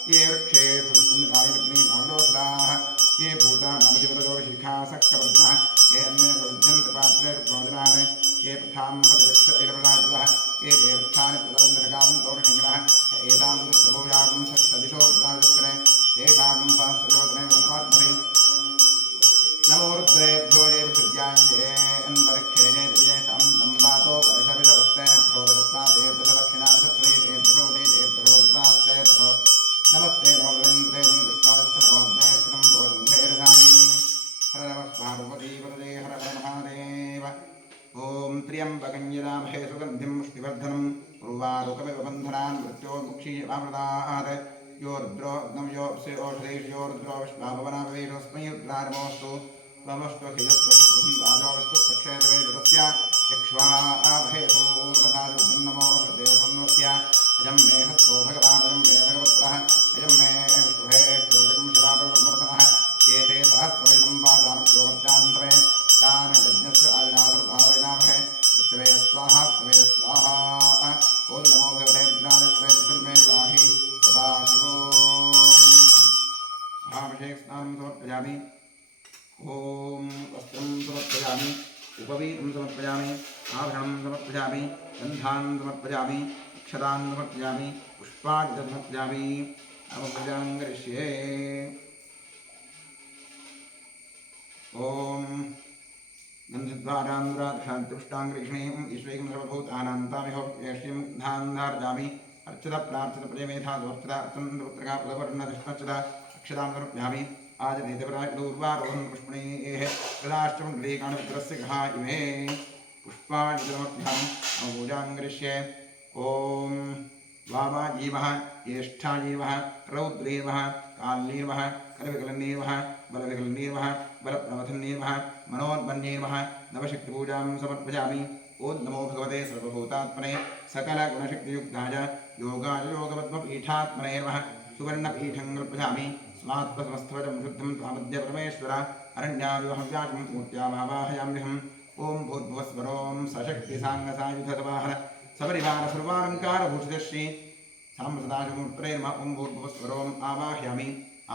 ये वृक्षेषु ये भूतानामधिपतयोषिखासक्तवर्जनः ये अन्येषु पात्रेषु प्रोजनान् ये पथाम्बतिरक्षैरप्रदाः ये तीर्थानि प्रदबन्धकावन्तोर्षिङ्गणः एतां सप्तदिशोर्राजस्करे तेषां सहस्रयोजने वनस्वात्मने नमो रुद्रेभ्यो ये पृथिव्याञ्जये अन्तरिक्षे जयेषां संवातो वर्षविषवस्ते भ्रोदरत्नादेर्दशदक्षिणादिशत्रे तेर्दशोदे तेर्दशोद्रास्तेभ्यो नमस्ते नोरेन्द्रे विष्णोस्तनोद्वेष्टिनं बोधम्भेरधानि हर नमः पार्वतीपदे हर हर महादेव ॐ त्र्यम्बकं यजामहे सुगन्धिं पुष्टिवर्धनं उर्वारुकमिव बन्धनान् मृत्योर्मुक्षीयमामृतात् यो रुद्रो अग्नव्योऽप्सि ओषधीर्यो रुद्रो विश्वाभवनावेशस्मै रुद्रारमोऽस्तु त्वमस्तु हिजस्वशुभं विश्वसक्षेतवेदस्य यक्ष्वाभेसो प्रसादुभ्यं नमो हृदेवसन्नस्य अयं मे हस्तो भगवान् अयं मे भगवत्रः अयं मे विष्णुहेश्वरजगं शिवापरमर्शनः ये ते सहस्रमिदं वादानभ्यो मर्त्यान्तवे तान् यज्ञस्य आदिनादुर्भावैनामहे पृथिवे स्वाहा पृथिवे स्वाहा ॐ नमो भगवते रुद्राय मे पाहि सदाशिवो पादाभिषेकस्नानं समर्पयामि ॐ वस्त्रं समर्पयामि उपवीतं समर्पयामि आभरणं समर्पयामि गन्धान् समर्पयामि अक्षतान् समर्पयामि पुष्पाणि समर्पयामि नवपूजां करिष्ये ॐ गन्धद्वारान्द्रादशान्तुष्टाङ्गृष्णीम् ईश्वरीं सर्वभूतानां तामिहोष्यं धान्धार्जामि अर्चित प्रार्थित प्रेमेथा दोर्चित अर्चन्द्रपुत्रका पदवर्णदृष्टच्युत अक्षतां समर्पयामि आजनेतपराजदूर्वारोहं पुष्पणेः कदाष्टमण्डलीकाणविग्रहस्य घा इमे पुष्पाणि समर्पयामि नवपूजां करिष्ये ॐ वामाजीवः ज्येष्ठाजीवः रौद्रीवः कालीर्वः करविकलनीर्वः बलविकलनीर्वः बलप्रमथन्नीर्वः मनोन्मन्नीर्वः नवशक्तिपूजां समर्पयामि ॐ नमो भगवते सर्वभूतात्मने सकलगुणशक्तियुक्ताय योगाय योगपद्मपीठात्मने नमः सुवर्णपीठं कल्पयामि स्वात्मसमस्तवजं शुद्धं त्वामद्य परमेश्वर अरण्याविवहव्याजं मूर्त्यावाहयाम्यहम् ॐ भूर्भुवस्वरों सशक्तिसाङ्गसायुधवाहन सपरिवार सर्वालङ्कारभूषितश्री साम्सदाशमूर्तये नमः ॐ भूर्भुवस्वरोम् आवाहयामि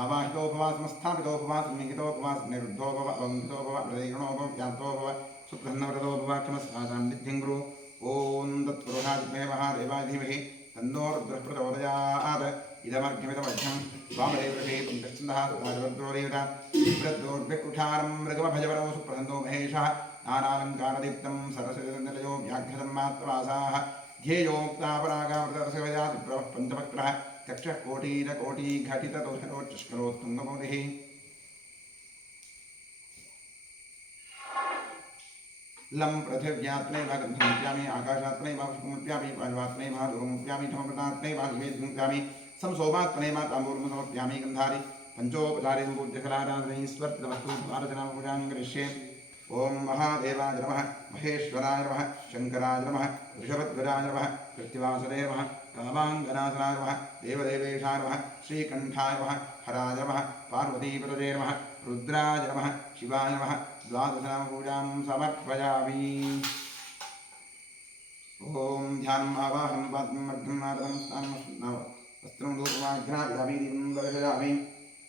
आवाहितोपवासमस्थापितोपवासं निहितोपवासं निरुद्धोपव अवङ्कितोपव प्रदीर्णोपव व्याप्तोपव सुप्रसन्नव्रतोपव क्षमस्वासान्निध्यं गुरु ॐ तत्पुरुषादित्मे महादेवाधीमहि तन्नो रुद्रः प्रचोदयात् इदमर्घ्यमिदमध्यं स्वामदेवऋषे पुण्यश्चन्दः सुताजवद्रोरेवता बिभ्रद्रोर्भिकुठारं मृगमभजवरो सुप्रसन्नो महेशः नानालङ्कारदीप्तं सरस्वतीनिलयो व्याघ्रधर्मात्मवासाः ध्येयोक्तापरागामृतरसवजातिप्रवः पञ्चवक्त्रः कक्षः कोटिरकोटिघटितदोषणोच्चष्करोत्तुङ्गमौलिः लं पृथिव्यात्मैव गन्धमुप्यामि आकाशात्मैव पुष्पमुप्यामि वायुवात्मैव लोकमुप्यामि धमपदात्मैव निवेद्यमुप्यामि संसोमात्मनैव ताम्बूलं समर्पयामि गन्धारि पञ्चोपचारिं पूज्यकलाराधनैस्वर्तितवस्तुद्वारचनापूजां करिष्ये ॐ महादेवाय नमः महेश्वराय नमः शङ्कराय नमः ऋषभध्वजाय नमः कृत्तिवासने नमः कामाङ्गनाशनाय नमः देवदेवेशाय नमः श्रीकण्ठाय नमः हराय नमः पार्वतीपतये नमः रुद्राय नमः शिवाय नमः द्वादशनामपूजां समर्पयामि ॐ ध्यानम् आवाहनं पाद्मम् अर्घ्यम् आदनं स्नानं वस्त्रं धूपमाघ्रापयामि दीपं दर्शयामि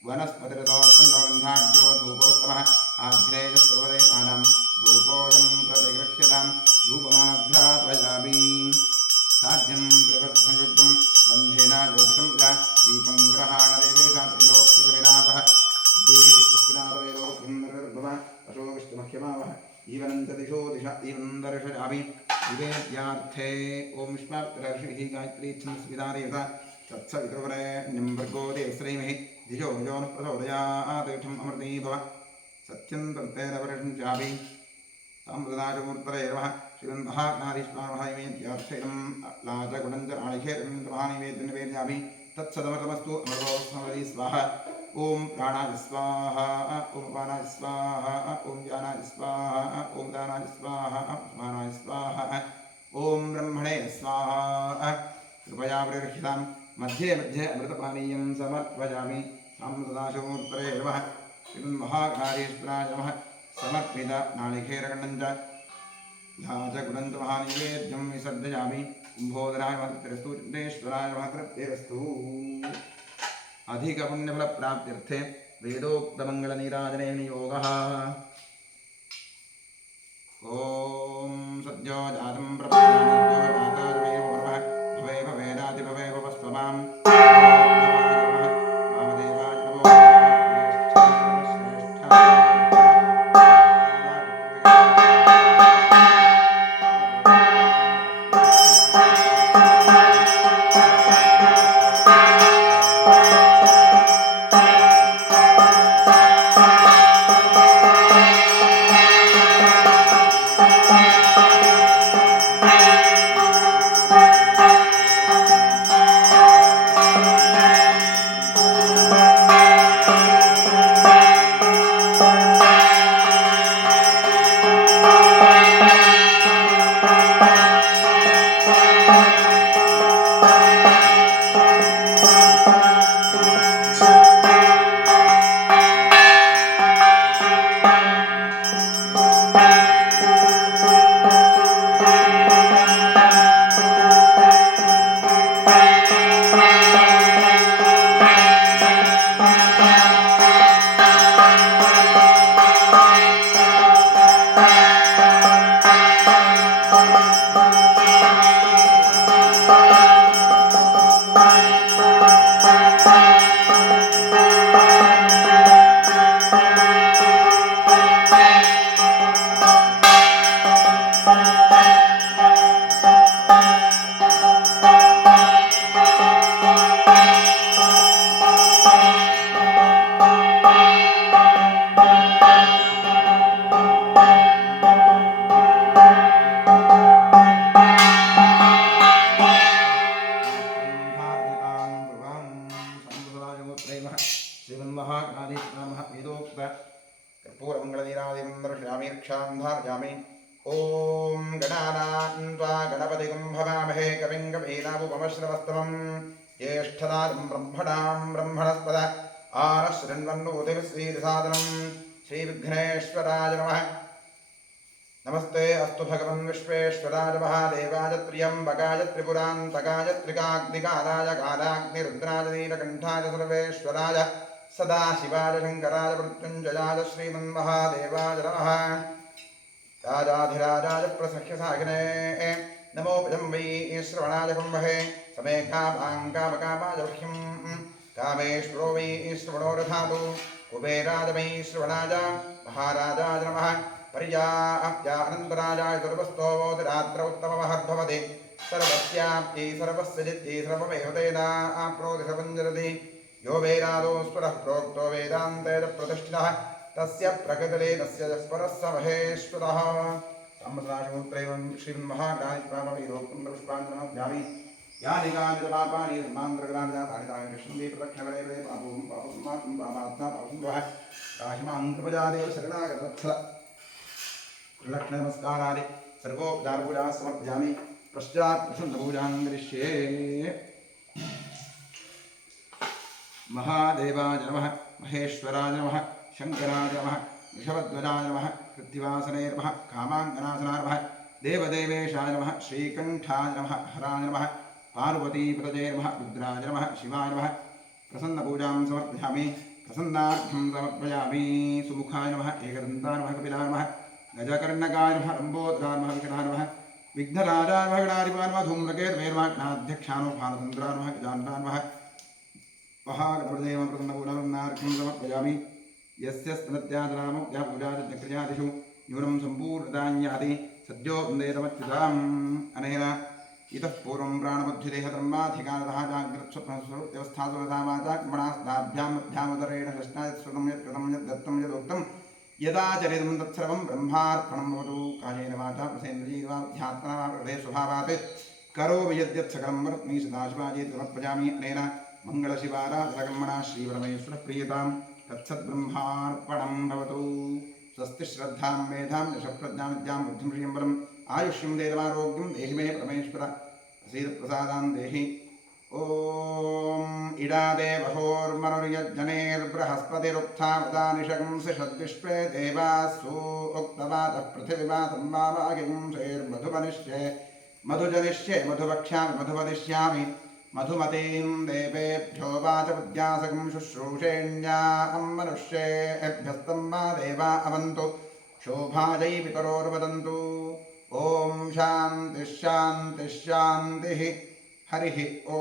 वनस्पतिरथोत्पन्नगन्धाढ्यो धूपोत्तमः आघ्रेय सर्वदेवानां धूपोऽयं प्रतिगृह्यतां धूपमाघ्रापयामि साध्यं त्रिवत्संयुक्तं बन्धेन योजितं च दीपं ग्रहाण देवेशात्रिलोक्यविरातः देविस्पुष्पिनाथवेदोभव अशो विष्णुमह्यमावः जीवनं च दिशो दिशा जीवनं दर्शयामि निवेद्यार्थे ॐ विष्मात्रर्षिः गायत्री छन्दस्विदादेवता तत्सवितुर्वरेण्यं भर्गो देवश्रीमहि धियो यो नः प्रचोदयात् तीर्थम् अमृती भव सत्यं तत्तेरवरं चापि ताम्रदाचमूर्तये नमः श्रीमन्महागणाधीश्वरमहानिवेद्यार्थैनं लाजगुणञ्जनालिखेरं महानिवेद्यनिवेद्यामि तत्सदमृतमस्तु अमृतोस्मृति स्वाहा ॐ प्राणाय स्वाहा ॐ अपानाय स्वाहा ॐ ज्ञानाय स्वाहा ॐ दानाय स्वाहा समानाय स्वाहा ॐ ब्रह्मणे स्वाहा कृपया परिरक्षितां मध्ये मध्ये अमृतपानीयं समर्पयामि साम्सदाशमूर्तये नमः श्रीमन्महागणाधीश्वराय नमः समर्पित नालिखेरखण्डं च लाजगुणञ्च महानिवेद्यं विसर्जयामि कुम्भोदराय महत्तरस्तु चिन्तेश्वराय महतृप्तिरस्तु अधिकपुण्यफलप्राप्त्यर्थे वेदोक्तमङ्गलनीराजनेन योगः ॐ सद्यो जातं प्रपद्यानित्यो जातारमेव नमः भवे भवेदातिभवे भवस्त्वमां वामदेवाय नमो आदित्यामः वेदोक्त कर्पूरमङ्गलनीरादिं दर्शयामि रक्षां धारयामि ॐ गणानां त्वा गणपतिं भवामहे कविं कवीनामुपमश्रवस्तमं ज्येष्ठदानं ब्रह्मणां ब्रह्मणस्पद आनश्रृण्वन्नोतिभिश्रीसादनं श्रीविघ्नेश्वराय नमः। नमस्ते अस्तु भगवन् विश्वेश्वराय महादेवाय त्र्यम्बकाय त्रिपुरान्तकाय त्रिकाग्निकालाय कालाग्निरुद्राय नीलकण्ठाय सर्वेश्वराय सदाशिवाय शङ्कराय मृत्युञ्जयाय श्रीमन्महादेवाय नमः। राजाधिराजाय प्रसख्यसागिने नमो भजं वै श्रवणाय कुम्भे समे कामाङ्कामकामाय ह्यं कामेश्वरो वै श्रवणो रथातु कुबेराय वै श्रवणाय महाराजाय नमः। पर्याप्त्यानन्तराजाय सर्वस्तोतिरात्र उत्तममहद्भवति सर्वस्याप्त्यै सर्वस्य जित्यै सर्वमेव तेनाप्नोति सर्वञ्जरति यो वेदादो स्वरः प्रोक्तो वेदान्ते च प्रतिष्ठितः तस्य प्रकृतिले तस्य परः स महेश्वरः। संवत्सराशमुत्रैवं श्रीमन्महागणाधिपापविरोक्तुण्डपुष्पाञ्जनोद्यामि यानि कानि च पापानि धर्मान्तरग्राणि जातानि तानि कृष्णन्ति प्रदक्षिणवरे पापं पापं पापात्मा पापं वः राहिमां कृपजादेव शरणागतवत्सल लक्ष्मणनमस्कारादि सर्वोपचारपूजाः समर्पयामि पश्चात् प्रसन्नपूजां करिष्ये। महादेवाय नमः महेश्वराय नमः शङ्कराय नमः वृषभध्वजाय नमः पृथ्वीवासने नमः कामाङ्गनासनाय नमः देवदेवेशाय नमः श्रीकण्ठाय नमः हराय नमः पार्वतीपतये नमः रुद्राय नमः शिवाय नमः प्रसन्नपूजां समर्पयामि प्रसन्नार्थं समर्पयामि। सुमुखाय नमः एकदन्ताय नमः कपिलाय नमः गजकर्णकाय नमः लम्बोदराय नमः विकटाय नमः विघ्नराजाय नमः गणाधिपाय नमः धूम्रकेतवे नमः गणाध्यक्षाय नमः भानुचन्द्राय नमः गजाननाय नमः महागणपतिदेवं प्रसन्नपूजां समर्पयामि। यस्य स्तनत्यादनामोद्यापूजादिषु न्यूनं सम्पूर्णतान्याति सद्यो वन्देतमच्युताम्। अनेन इतः पूर्वं प्राणबुद्धिदेहधर्माधिकारतः जाग्रत्स्वप्नस्वरूपदेवस्थासुरधामाचाग्मणास्ताभ्यां षष्णायत्स्वतं यत्कृतं यद्दत्तं यदोक्तं यदाचरितं तत्सर्वं ब्रह्मार्पणं भवतु। कायेन वाचा प्रसेन्द्रियैर्वा ध्यात्मना वा हृदये स्वभावात् करोमि यद्यत् सकलं वरत्मि सदाशिवाजेति समर्पयामि। अनेन मङ्गलशिवाराधनकर्मणा श्रीपरमेश्वरप्रियतां तत्सद्ब्रह्मार्पणं भवतु। स्वस्ति श्रद्धां मेधां यशःप्रज्ञां विद्यां बुद्धिं श्रियं बलम् आयुष्यं देवारोग्यं देहि मे परमेश्वर प्रसीद प्रसादां देहि। ॐ इडादेवहोर्मनुर्यज्जनेर्बृहस्पतिरुत्थावदानिषगं षद्विश्वे देवासु उक्तवातः पृथिवीवातं वामागिंसेर्मधुवनिष्ये मधुजनिष्ये मधुवक्ष्यामि मधुवदिष्यामि मधुमतीं देवेभ्यो वाचमुद्यासकं शुश्रूषेण्यां मनुष्येभ्यस्तं मा देवा अवन्तु शोभायै पितरोर्वदन्तु। ॐ शान्तिः शान्तिः शान्तिः हरिः ॐ।